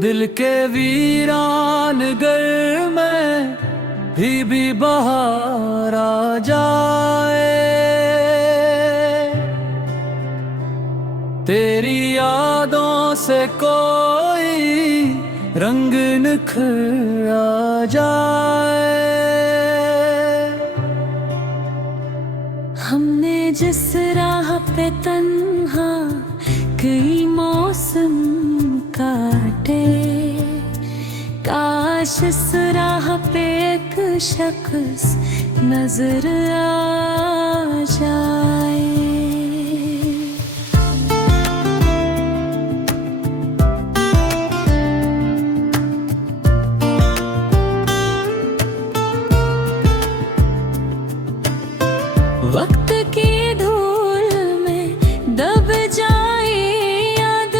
दिल के वीरान घर में भी बहार आ जाए। तेरी यादों से कोई रंग निखर आ जाए। हमने जिस राह पे तन्हा कई मौसम काटे, काश इस राह पे एक शख्स नजर आ जाए। वक्त की धूल में दब जाए याद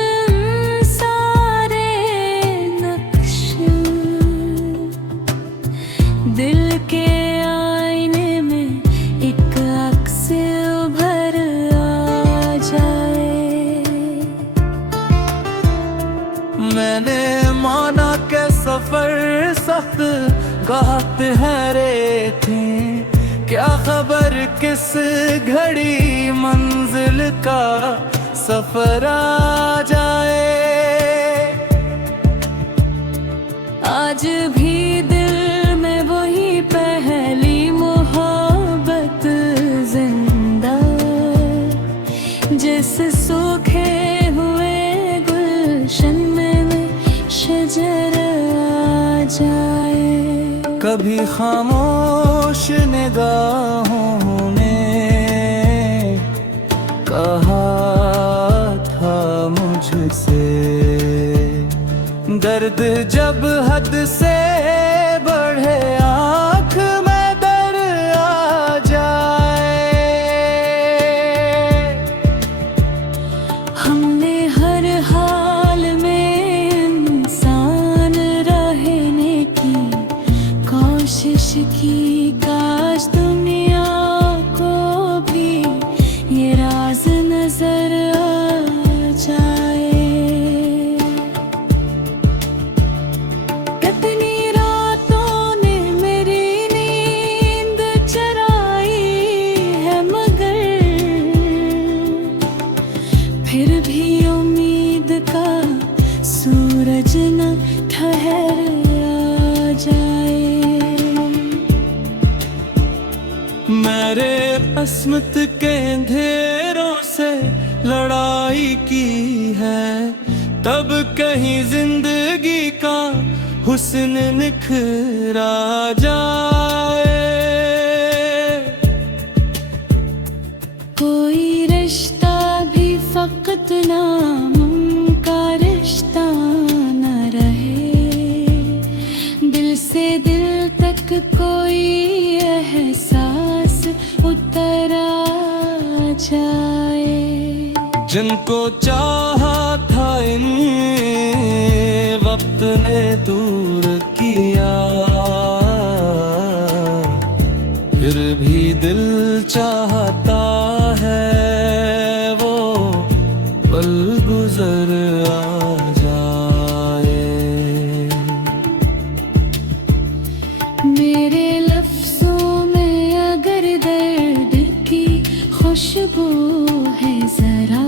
सारे नक्श, दिल के आईने में एक अक्स उभर आ जाए। मैंने माना के सफर सख्त गाहत ठहरे थे, क्या खबर किस घड़ी मंजिल का सफर आ जाए। आज भी दिल में वही पहली मोहब्बत जिंदा, जिस सूखे हुए गुलशन में शजर आ जाए। कभी खामोश निगाहों ने कहा था मुझसे, दर्द जब हद से बढ़े आँख में दर आ जाए। हमने हर हाल में इंसान रहने की कोशिश की, काश दुनिया को भी ये राज नजर आ जाए। कितनी रातों ने मेरी नींद चराई है, मगर फिर भी उम्मीद का सूरज न ठहर आ जाए। मेरे अस्मत के अंधेरों से लड़ाई की है, तब कहीं जिंदगी का हुस्न निखर आ जाए। कोई रिश्ता भी फकत नाम का रिश्ता न रहे, दिल से दिल तक कोई एहसास उतर आ जाए। जिनको चाहा था इन वक्त ने दूर किया, फिर भी दिल चाहता है वो पल गुजर आ जाए। मेरे लफ्जों में अगर दर्द की खुशबू है जरा,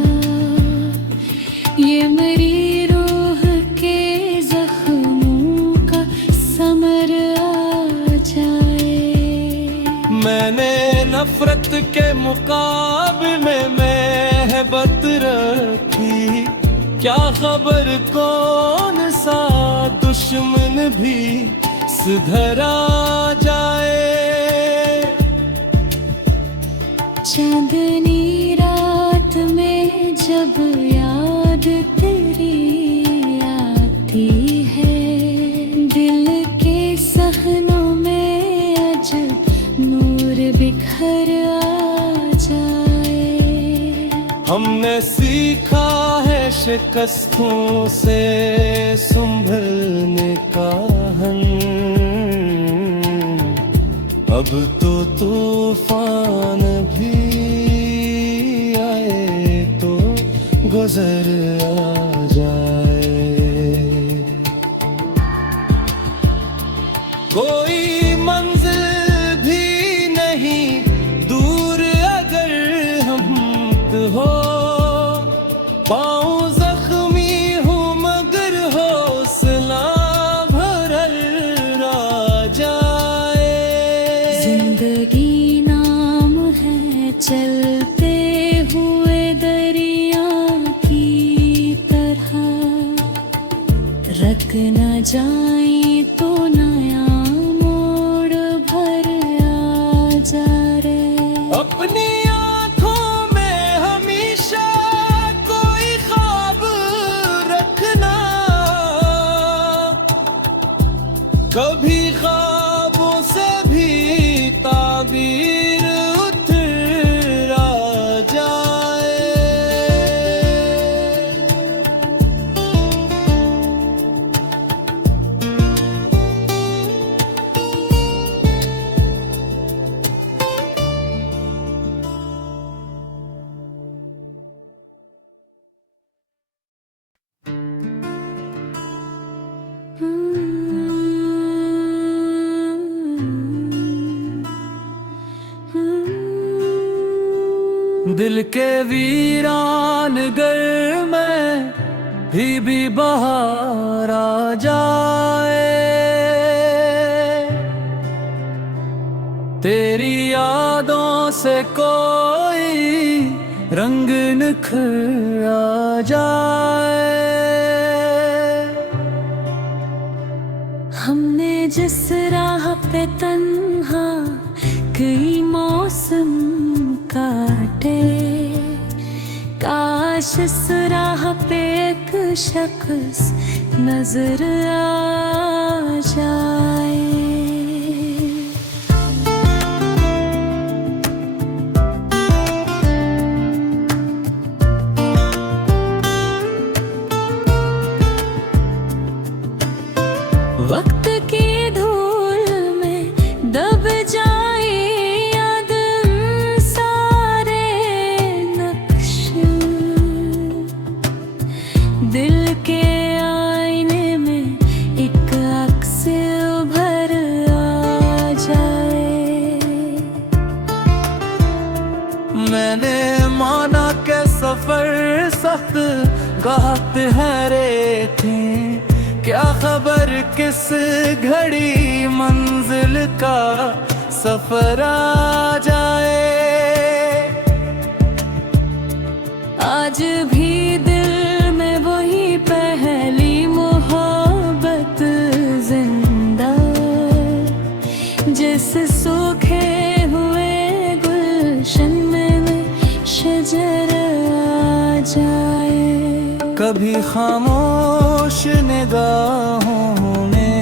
ये मेरी रूह के जख्मों का समर आ जाए। मैंने नफरत के मुकाबले में मोहब्बत रखी, क्या खबर कौन सा दुश्मन भी सुधर आ जाए। चांदनी रात में जब याद तेरी आती है, दिल के सहनों में अजब नूर बिखर आ जाए। हमने सीखा है शिकस्तों से संभलने का हन, अब तो तूफान भी आए तो गुजर आ जाए। कोई मंजिल भी नहीं दूर अगर हम हो। पाँव जख्मी हूँ मगर हौसला भरल रह जाए। जिंदगी नाम है चलते हुए दरिया की तरह, रख न जाए तो नया मोड़ भर आ जा रे। अपनी आँखों में हमेशा कोई ख्वाब रखना, कभी ख्वाबों से भी ताबीर उतर आ जाए। दिल के वीरान गर में भी बहार आ जाए। तेरी यादों से कोई रंग निखर आ जाए। हमने जिस राह पे तन्हा कई मौसम काटे, काश इस राह पे एक शख्स नजर आ जाए। वक्त की धूल में दब जाए याद सारे नक्श, दिल के आईने में एक अक्स उभर आ जाए। मैंने माना के सफर सख्त कहते हैं रे थे, क्या खबर किस घड़ी मंजिल का सफर आ जाए। आज भी दिल में वही पहली मोहब्बत जिंदा, जिस सूखे हुए गुलशन में शजर आ जाए। कभी खामोश निगाहों ने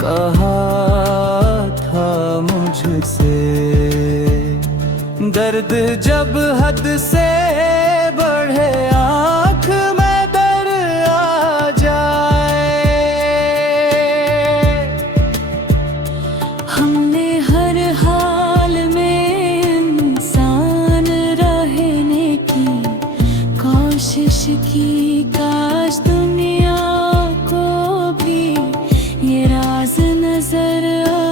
कहा था मुझसे, दर्द जब हद से बढ़े आँख में दर आ जाए। हमने हर हाल में इंसान रहने की कोशिश की, काश दुनिया को भी ये राज नजर आ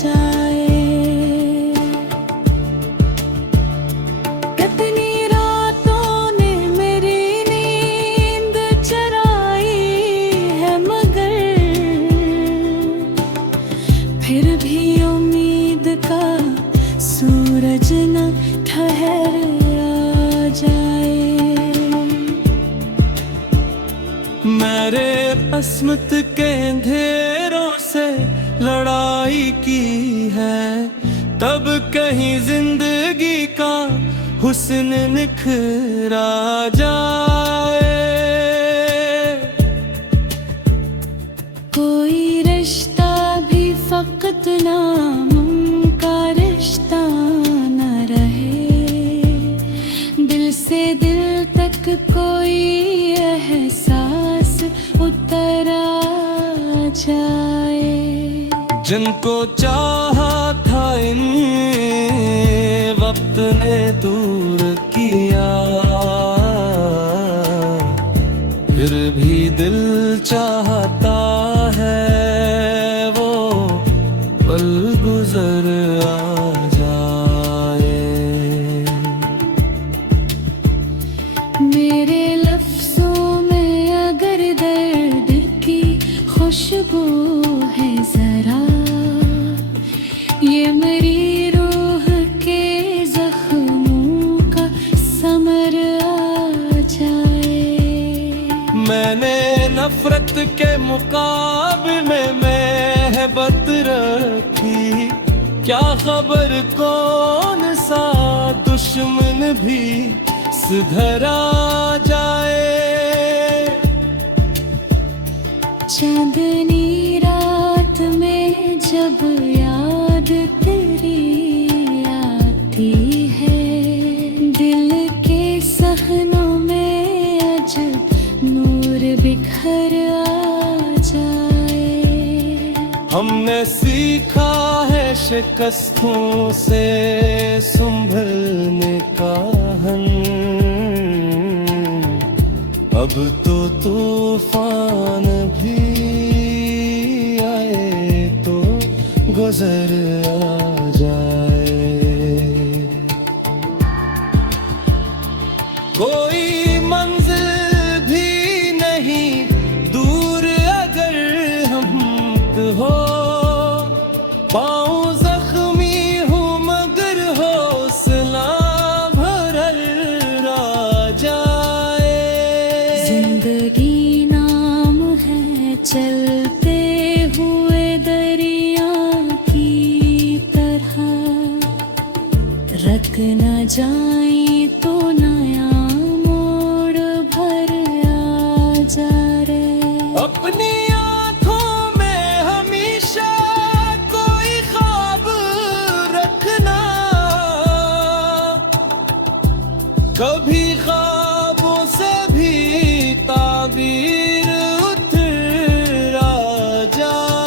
जाए। कितनी रातों ने मेरी नींद चराई है मगर फिर भी उम्मीद का सूरज न ठहर आ जाए। मेरे अस्मत के अंधेरों से लड़ाई की है, तब कहीं जिंदगी का हुस्न निखर आ जाए। कोई रिश्ता भी फकत नाम का रिश्ता न रहे, दिल से दिल तक कोई एहसास उतर आ जाए। जिनको चाहा था इन वक्त ने दूर किया, फिर भी दिल चाहता है मुकाबले में है बत रखी, क्या खबर कौन सा दुश्मन भी सुधरा जाए। चांदनी रात में जब याद तेरी आती है, दिल के सहनों में अजब नूर बिखर आ जाए। हमने सीखा है शिकस्तों से संभलने का हन, अब तो तूफान भी आए तो गुजर आ जाए। कोई मंजिल भी नहीं दूर अगर हम हो, पाँव जख्मी हूँ मगर हौसला भरल आ जाए। जिंदगी नाम है चलते हुए दरिया की तरह, रख न जाए तो नया मोड़ भर आ जा रे। अपनी आँखों में हमेशा कोई ख्वाब रखना, कभी ख्वाबों से भी ताबीर उतर आ जाए।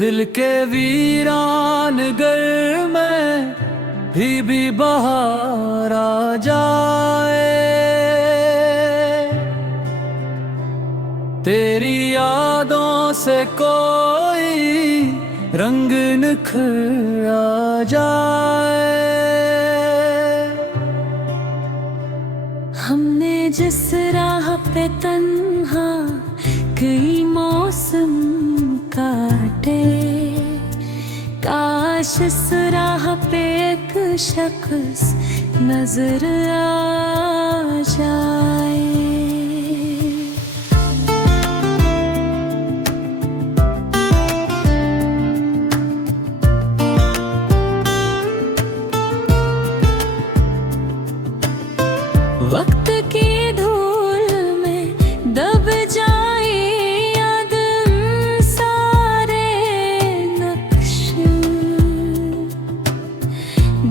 दिल के वीरान घर में भी बहार आ जाए, तेरी यादों से कोई रंग निखर आ जाए। हमने जिस राह पे तन्हा कई मौसम काटे, काश इस राह पे एक शख्स नजर आ जाए। वक्त की धूल में दब जाए याद सारे नक्श,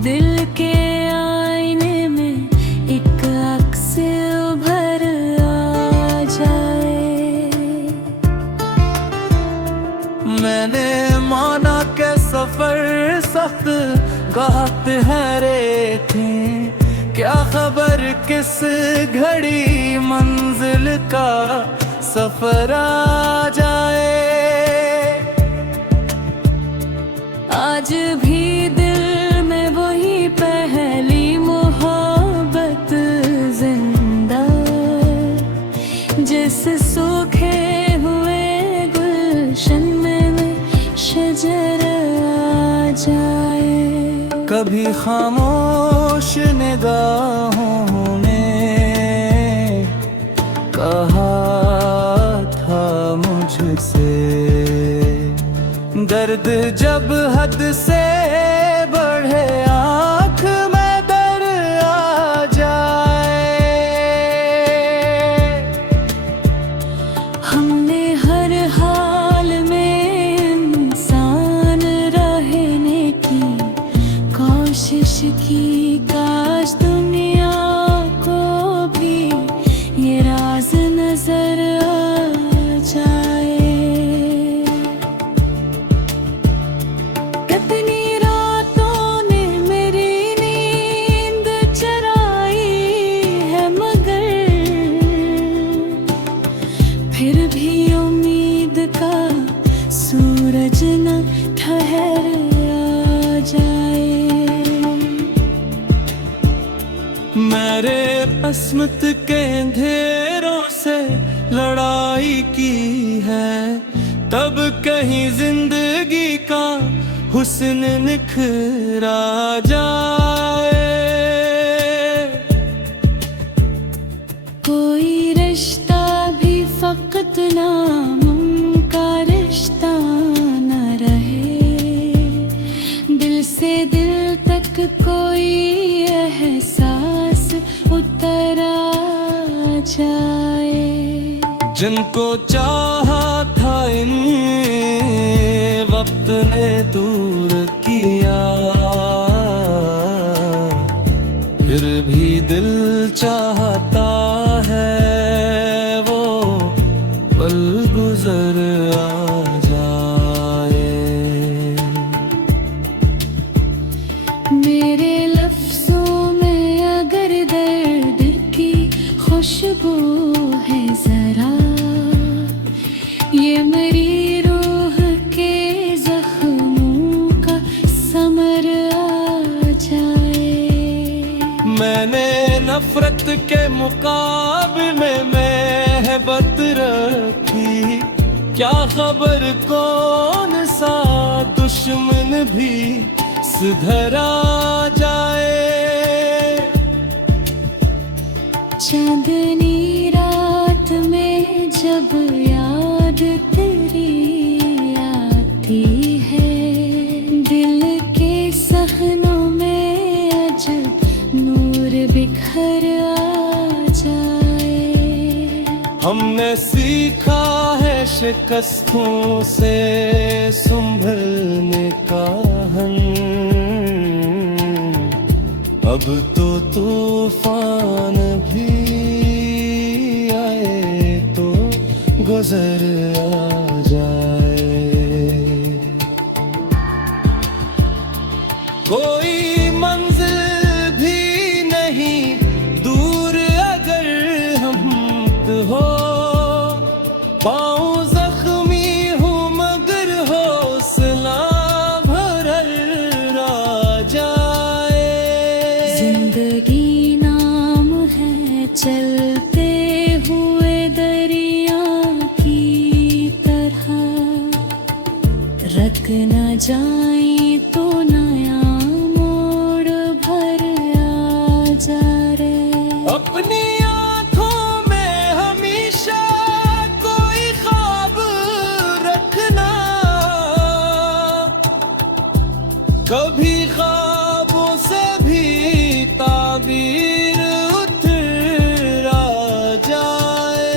दिल के आईने में एक अक्स उभर आ जाए। मैंने माना के सफर सख्त गाहत है रे थे, क्या खबर किस घड़ी मंजिल का सफर आ जाए। आज भी दिल में वही पहली मोहब्बत जिंदा, जिस सूखे हुए गुलशन में शजर आ जाए। कभी खामोश निगाहों ने कहा था मुझसे, दर्द जब हद से बढ़े आँख में दर आ जाए। हमने हर हाल में इंसान रहने की कोशिश की, काश दुनिया को भी ये राज नजर आ जाए। कितनी रातों ने मेरी नींद चराई है मगर फिर भी उम्मीद का जाए। मेरे अस्मत के अंधेरों से लड़ाई की है, तब कहीं जिंदगी का हुस्न निखरा जाए। कोई रिश्ता भी फकत नाम का रिश्ता न रहे, दिल से दिल तक कोई एहसास उतर आ जाए। जिनको चाहा था इन वक्त ने दूर किया, फिर भी दिल चाहता है वो पल गुजर आ जाए। मेरे लफ्जों में अगर दर्द की खुशबू है जरा, ये मेरी रूह के जख्मों का समर आ जाए। मैंने नफरत के मुकाबले में मोहब्बत रखी, क्या खबर कौन सा दुश्मन भी सुधरा जाए। चांदनी रात में जब याद तेरी आती है, दिल के सहनों में अजब नूर बिखर आ जाए। हमने सीखा है शिकस्तों से संभलने का अब तो तूफान भी आए तो गुजर आ जाए। कोई मंजिल भी नहीं दूर अगर हम हो, पाँव जख्मी हूँ मगर हौसला भरल आ जाए। जिंदगी नाम है चलते हुए दरिया की तरह, रख न जाए तो नया मोड़ भर आ जा रे। अपनी आँखों में हमेशा कोई ख्वाब रखना, कभी ख्वाबों से भी ताबीर उतर आ जाए।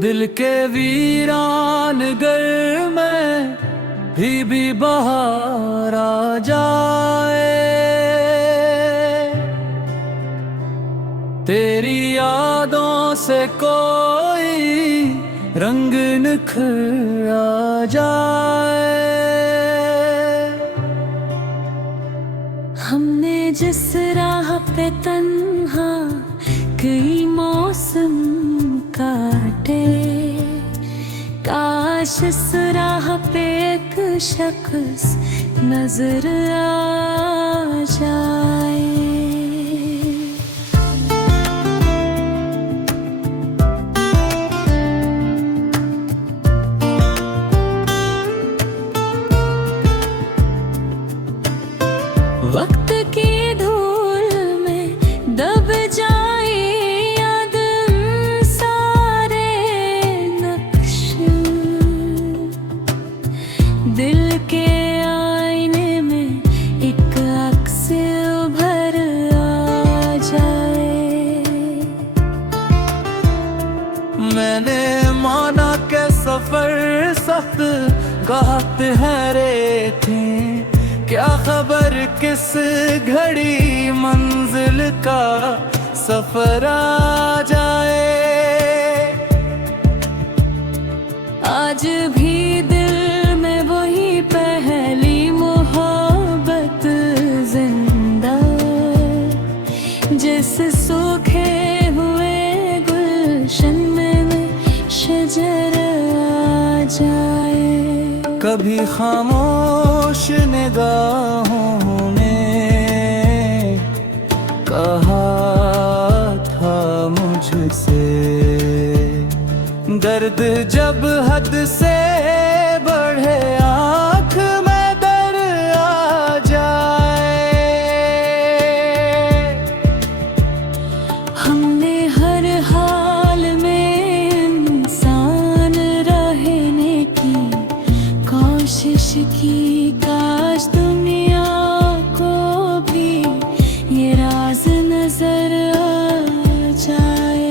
दिल के वीरान घर में भी बहार आ जाए। तेरी यादों से कोई रंग निखर आ जाए। हमने जिस राह पे तन्हा कई मौसम काटे, काश इस राह पे एक शख्स नजर आ जाए। वक्त की धूल में दब जाए याद सारे नक्श, दिल के आईने में एक अक्स उभर आ जाए। मैंने माना के सफर सख्त कहते हैं रे थे, क्या खबर खबर किस घड़ी मंजिल का सफर आ जाए। आज भी दिल में वही पहली मोहब्बत जिंदा, जिस सूखे हुए गुलशन में शजर आ जाए। कभी खामोश निगाहों ने कहा था मुझसे, दर्द जब हद से बढ़े आँख में दर आ जाए। हमने हर हाल में इंसान रहने की कोशिश की, काश दुनिया को भी ये राज नजर आ जाए।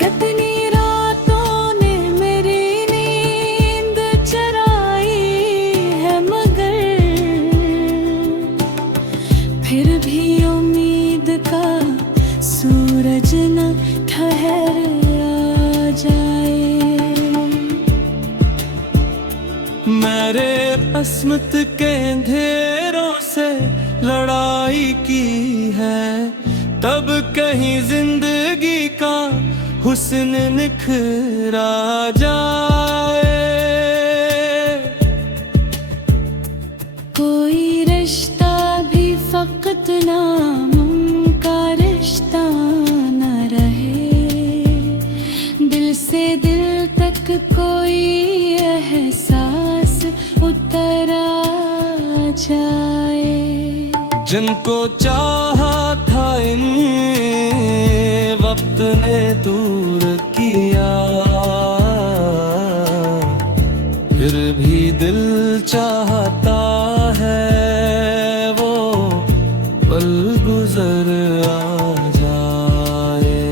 कितनी रातों ने मेरी नींद चराई है, मगर फिर भी उम्मीद का सूरज न ठहर आ जाए। मेरे अस्मत के अंधेरों से लड़ाई की है, तब कहीं जिंदगी का हुस्न निखरा जाए। कोई रिश्ता भी फकत नाम का रिश्ता न रहे, दिल से दिल तक कोई एहसास उतर आ जाए। जिनको चाहा था इन वक्त ने दूर किया, फिर भी दिल चाहता है वो पल गुजर आ जाए।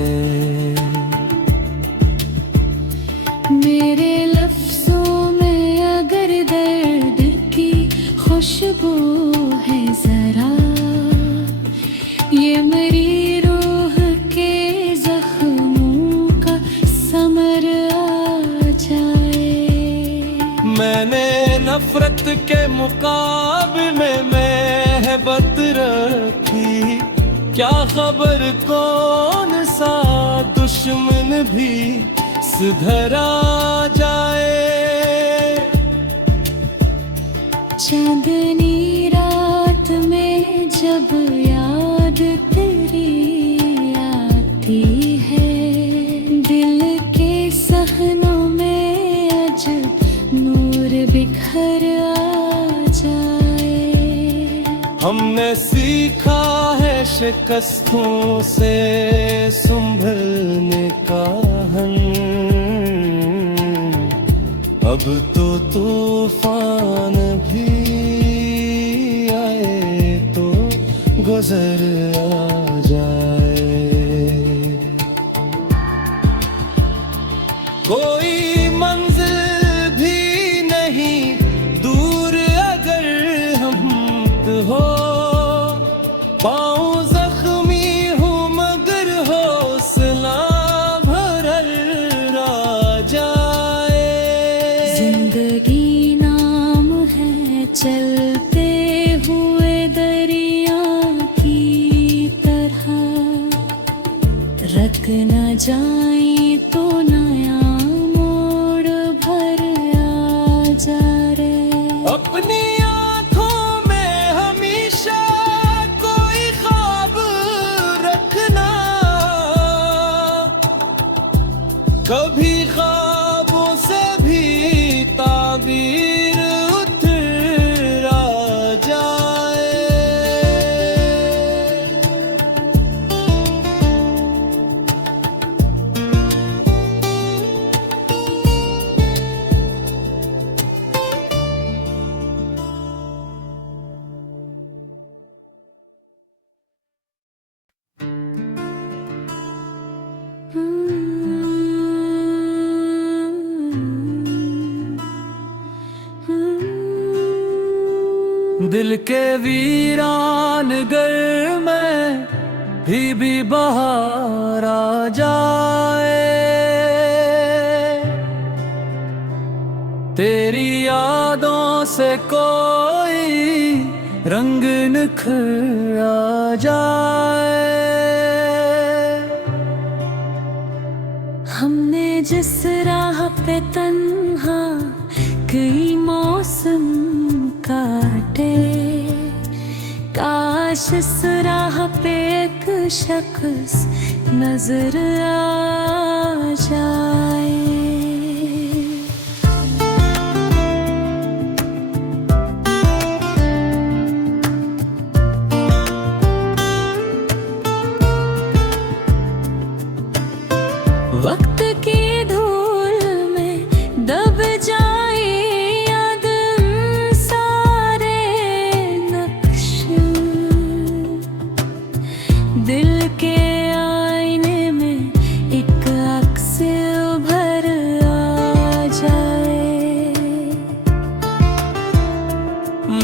मेरे लफ्जों में अगर दर्द की खुशबू है जरा, ये मेरी रूह के जख्मों का समर आ जाए। मैंने नफरत के मुकाबले में मोहब्बत रखी, क्या खबर कौन सा दुश्मन भी सुधरा जाए। चांदनी रात में जब याद तेरी आती है, दिल के सहनों में अजब नूर बिखर आ जाए। हमने सीखा है शिकस्तों से संभलने का हन, अब तो तूफान भी आए तो गुजर आ जाए। कोई मंजिल भी नहीं दूर अगर हम हो, पाँव जख्मी हूँ मगर हौसला भरल आ जाए। जिंदगी नाम है चलते हुए दरिया की तरह, रख न जाए तो नया मोड़ भर आ जा रे। अपनी आँखों में हमेशा कोई ख्वाब रखना, कभी ख्वाबों से भी ताबीर उतर आ जाए। दिल के वीरान घर में भी बाहर आ जाए, तेरी यादों से कोई रंग निखर आ जाए। हमने जिस राह पे तन्हा कई मौसम काटे, काश इस राह पे एक शख्स नजर आ जाए। वक्त की धूल में दब जाए याद सारे नक्श, दिल के आईने में एक अक्स उभर आ जाए।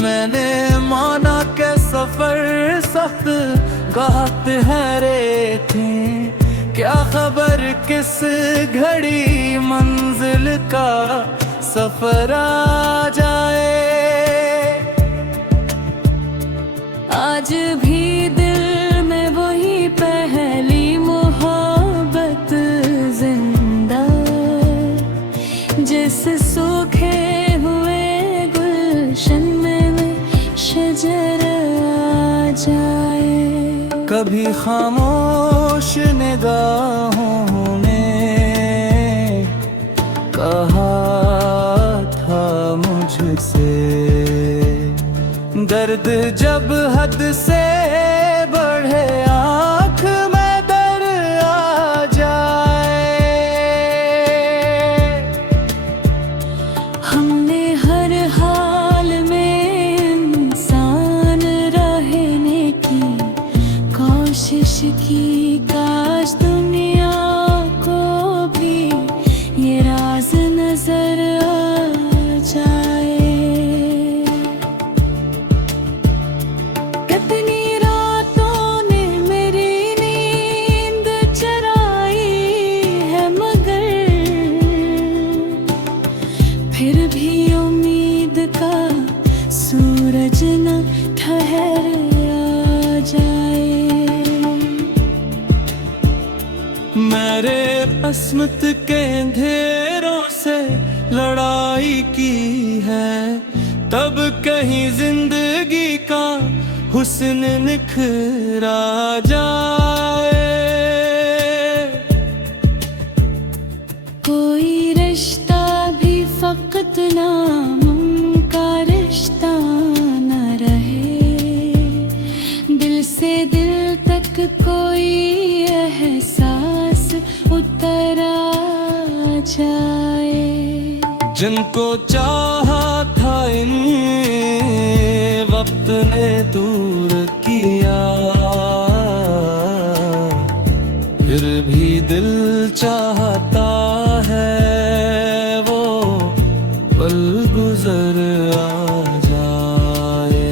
मैंने माना के सफर सख्त गाहत है रे थे, क्या खबर किस घड़ी मंजिल का सफर आ जाए। आज भी दिल में वही पहली मोहब्बत जिंदा, जिस सूखे हुए गुलशन में शजर आ जाए। कभी खामोश निगाहों ने कहा था मुझसे, दर्द जब हद से बढ़े आँख में दर आ जाए। हमने हर हाल में इंसान रहने की कोशिश की, काश दुनिया को भी ये राज नजर आ जाए। कितनी रातों ने मेरी नींद चराई है, मगर फिर भी उम्मीद का सूरज न ठहर आ जाए। मेरे अस्मत के अंधेरों से लड़ाई की है, तब कहीं जिंदगी का हुस्न निखर आ जाए। कोई रिश्ता भी फकत नाम का रिश्ता न रहे, दिल से दिल तक कोई एहसास उतर आ जाए। जिनको चाहा था इन वक्त ने दूर किया, फिर भी दिल चाहता है वो पल गुजर आ जाए।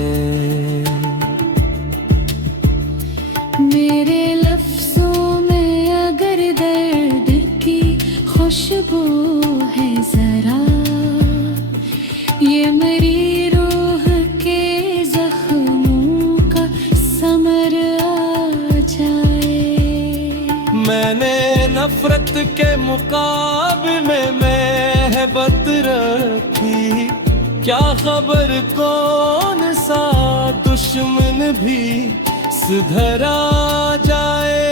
मेरे लफ्जों में अगर दर्द की खुशबू है जरा, ये मेरी रूह के जख्मों का समर आ जाए। मैंने नफरत के मुकाबले में मोहब्बत रखी, क्या खबर कौन सा दुश्मन भी सुधर आ जाए।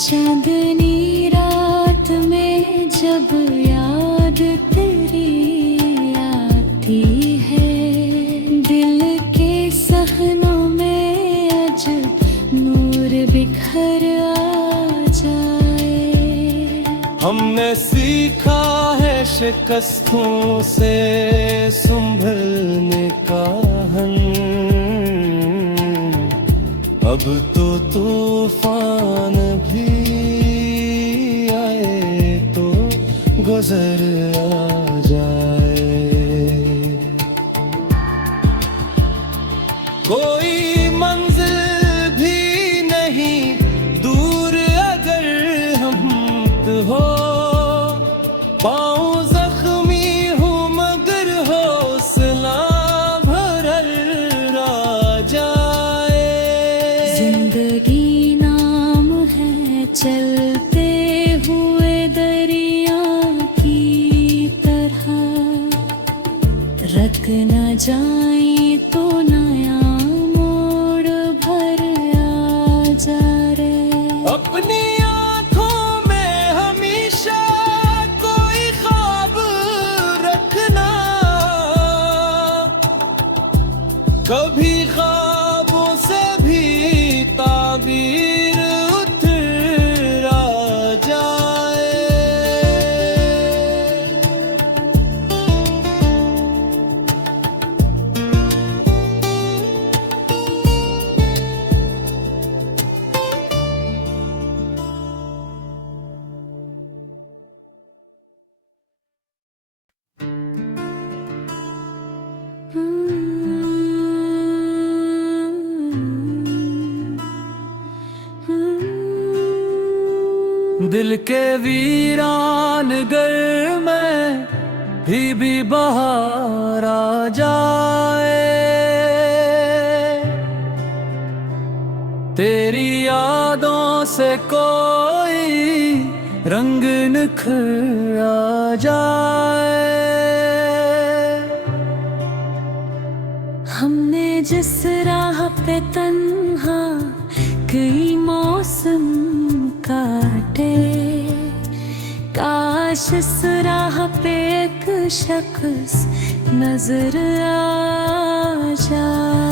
चांदनी रात में जब याद तेरी आती है, दिल के सहनों में अजब नूर बिखर आ जाए। हमने सीखा है शिकस्तों से संभलने का हन, अब तो तूफान भी आए तो गुजर आ जाए। कोई मंजिल भी नहीं दूर अगर हम हो। पाँव जख्मी हूँ मगर हौसला भरल रह जाए। जिंदगी नाम है चलते हुए दरिया की तरह, रख न जाए तो नया मोड़ भर आ जा रे। अपनी आँखों में हमेशा कोई ख्वाब रखना, कभी ख्वाबों से भी ताबीर उतर आ जाए। दिल के वीरान गर में भी बहार आ जाए। तेरी यादों से कोई रंग निखर आ जाए। हमने जिस राह पे तन्हा कई मौसम काटे, काश इस राह पे एक शख्स नजर आ जाए।